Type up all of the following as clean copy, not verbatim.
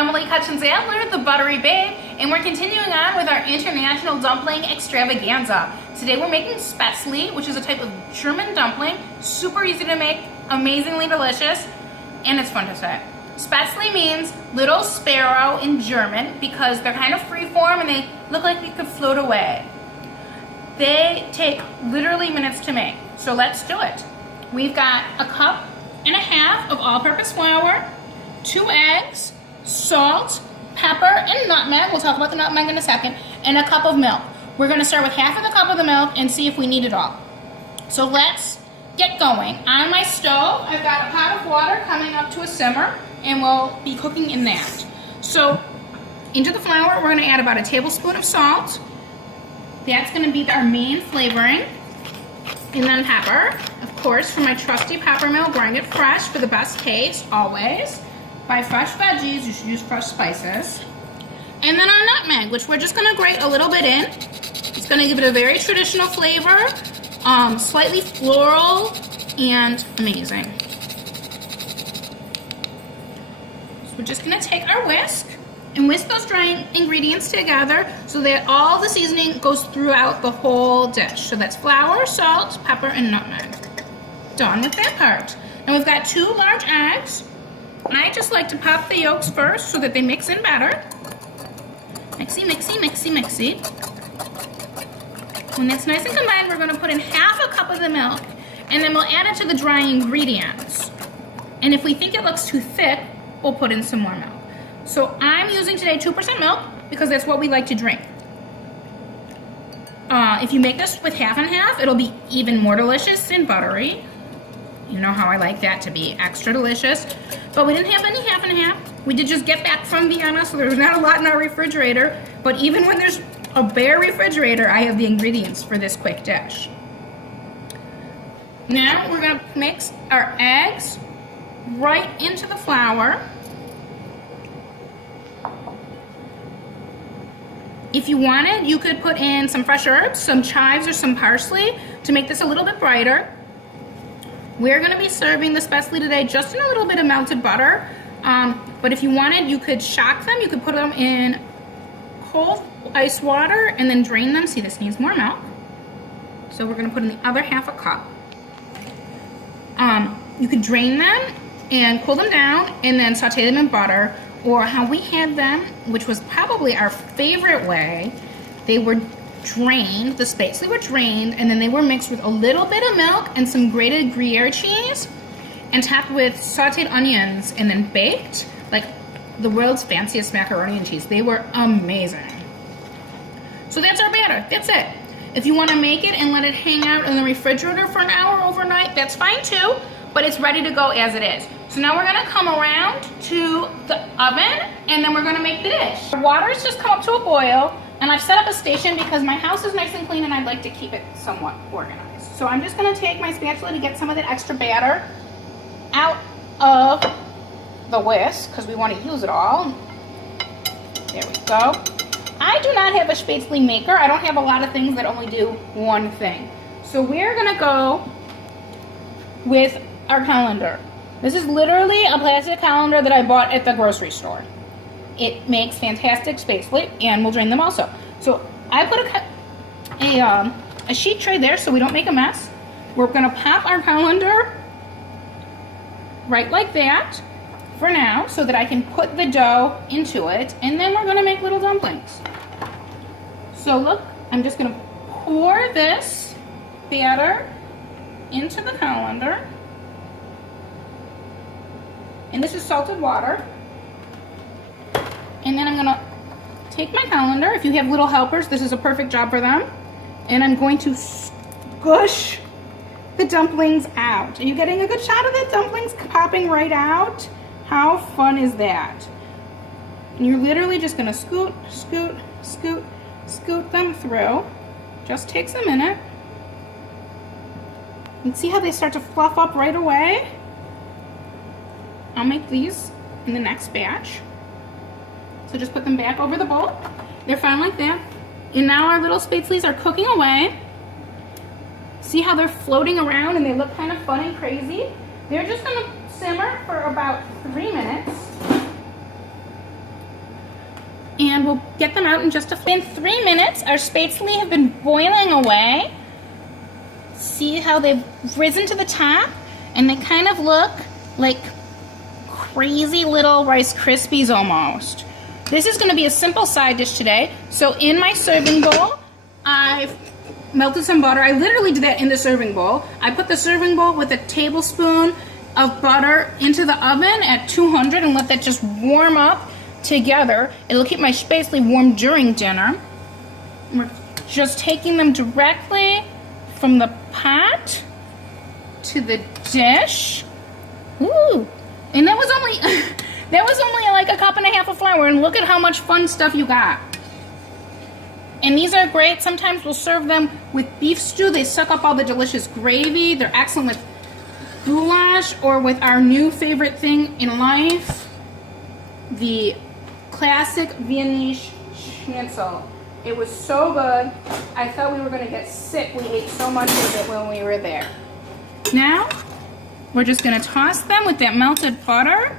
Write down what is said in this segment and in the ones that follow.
Emily Kutchins Adler, the Buttery Babe, and we're continuing on with our international dumpling extravaganza. Today we're making Spaetzle, which is a type of German dumpling, super easy to make, amazingly delicious, and it's fun to say. Spaetzle means little sparrow in German because they're kind of freeform and they look like they could float away. They take literally minutes to make, so let's do it. We've got 1.5 cups of all-purpose flour, 2 eggs, salt, pepper, and nutmeg. We'll talk about the nutmeg in a second, and a cup of milk. We're going to start with half of the cup of the milk and see if we need it all. So let's get going. On my stove, I've got a pot of water coming up to a simmer, and we'll be cooking in that. So into the flour, we're going to add about a tablespoon of salt. That's going to be our main flavoring. And then pepper, of course, from my trusty pepper mill, grind it fresh for the best taste, always. Buy fresh veggies, you should use fresh spices. And then our nutmeg, which we're just gonna grate a little bit in. It's gonna give it a very traditional flavor, slightly floral and amazing. So we're just gonna take our whisk and whisk those dry ingredients together so that all the seasoning goes throughout the whole dish. So that's flour, salt, pepper, and nutmeg. Done with that part. And we've got 2 large eggs. I just like to pop the yolks first so that they mix in better. Mixy, mixy, mixy, mixy. When that's nice and combined, we're gonna put in half a cup of the milk, and then we'll add it to the dry ingredients. And if we think it looks too thick, we'll put in some more milk. So I'm using today 2% milk because that's what we like to drink. If you make this with half and half, it'll be even more delicious and buttery. You know how I like that to be extra delicious. But we didn't have any half and half. We did just get back from Vienna, so there's not a lot in our refrigerator. But even when there's a bare refrigerator, I have the ingredients for this quick dish. Now we're gonna mix our eggs right into the flour. If you wanted, you could put in some fresh herbs, some chives or some parsley to make this a little bit brighter. We're going to be serving the Spaetzle today just in a little bit of melted butter. But if you wanted, you could shock them. You could put them in cold ice water and then drain them. See, this needs more milk. So we're going to put in the other half a cup. You could drain them and cool them down and then saute them in butter. Or how we had them, which was probably our favorite way, they were drained, the Spaetzle were drained, and then they were mixed with a little bit of milk and some grated Gruyere cheese and topped with sauteed onions and then baked like the world's fanciest macaroni and cheese. They were amazing. So that's our batter. That's it. If you want to make it and let it hang out in the refrigerator for an hour overnight, that's fine too, but it's ready to go as it is. So now we're gonna come around to the oven and then we're gonna make the dish. The water's just come up to a boil and I've set up a station because my house is nice and clean and I'd like to keep it somewhat organized. So I'm just gonna take my spatula to get some of that extra batter out of the whisk because we want to use it all. There we go. I do not have a Spaetzle maker. I don't have a lot of things that only do one thing. So we're gonna go with our colander. This is literally a plastic colander that I bought at the grocery store. It makes fantastic Spaetzle, and we'll drain them also. So I put a sheet tray there so we don't make a mess. We're gonna pop our colander right like that for now so that I can put the dough into it, and then we're gonna make little dumplings. So look, I'm just gonna pour this batter into the colander. And this is salted water. And then I'm gonna take my colander. If you have little helpers, this is a perfect job for them. And I'm going to squish the dumplings out. Are you getting a good shot of the dumplings popping right out? How fun is that? And you're literally just gonna scoot, scoot, scoot, scoot them through. Just takes a minute. And see how they start to fluff up right away? I'll make these in the next batch. So just put them back over the bowl. They're fine like that. And now our little Spaetzles are cooking away. See how they're floating around and they look kind of fun and crazy? They're just gonna simmer for about 3 minutes. and we'll get them out in just in 3 minutes. Our Spaetzle have been boiling away. See how they've risen to the top? And they kind of look like crazy little Rice Krispies almost. This is going to be a simple side dish today. So in my serving bowl, I've melted some butter. I literally did that in the serving bowl. I put the serving bowl with a tablespoon of butter into the oven at 200 and let that just warm up together. It'll keep my Spaetzle warm during dinner. We're just taking them directly from the pot to the dish. Ooh, and that was only that was only like a cup and a half of flour, and look at how much fun stuff you got. And these are great. Sometimes we'll serve them with beef stew. They suck up all the delicious gravy. They're excellent with goulash or with our new favorite thing in life, the classic Viennese schnitzel. It was so good. I thought we were going to get sick. We ate so much of it when we were there. Now, we're just going to toss them with that melted butter.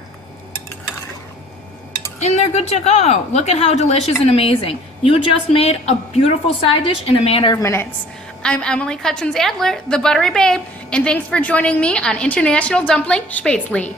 And they're good to go. Look at how delicious and amazing. You just made a beautiful side dish in a matter of minutes. I'm Emily Kutchins Adler, the Buttery Babe, and thanks for joining me on International Dumpling Spaetzle.